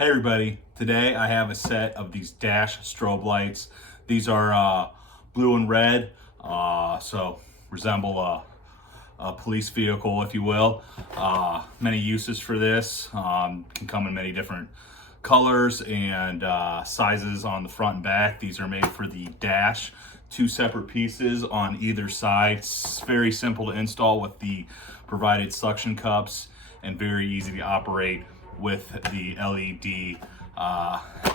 Hey everybody, today I have a set of these dash strobe lights. These are blue and red, so resemble a police vehicle, if you will. Many uses for this. Can come in many different colors and sizes on the front and back. These are made for the dash. Two separate pieces on either side. It's very simple to install with the provided suction cups and very easy to operate with the LED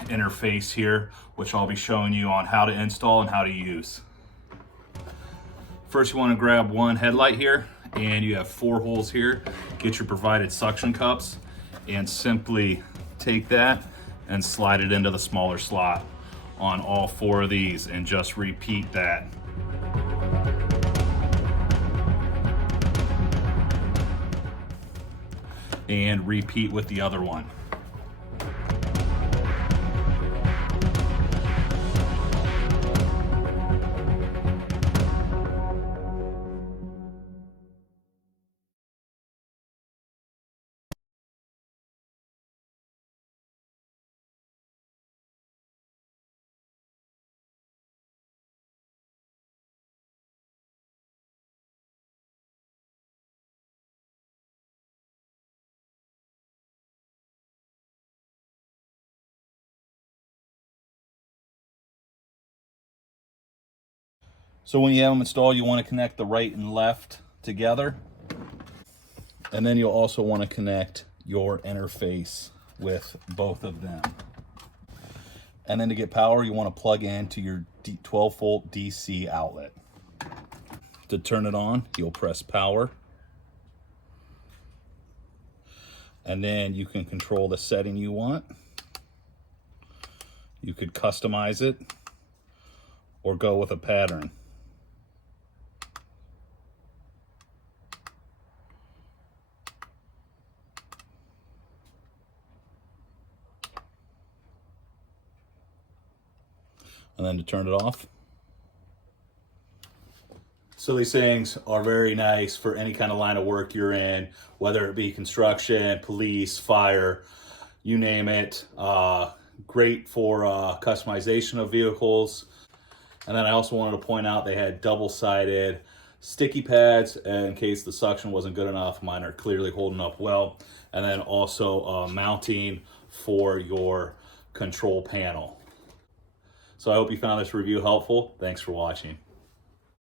interface here, which I'll be showing you on how to install and how to use. First, you want to grab one headlight here, and you have 4 holes here. Get your provided suction cups and simply take that and slide it into the smaller slot on all 4 of these, and just repeat that. And repeat with the other one. So when you have them installed, you want to connect the right and left together. And then you'll also want to connect your interface with both of them. And then to get power, you want to plug into your 12-volt DC outlet. To turn it on, you'll press power. And then you can control the setting you want. You could customize it or go with a pattern. And then to turn it off. So these things are very nice for any kind of line of work you're in, whether it be construction, police, fire, you name it. Great for customization of vehicles. And then I also wanted to point out they had double-sided sticky pads in case the suction wasn't good enough. Mine are clearly holding up well. And then also mounting for your control panel. So I hope you found this review helpful. Thanks for watching.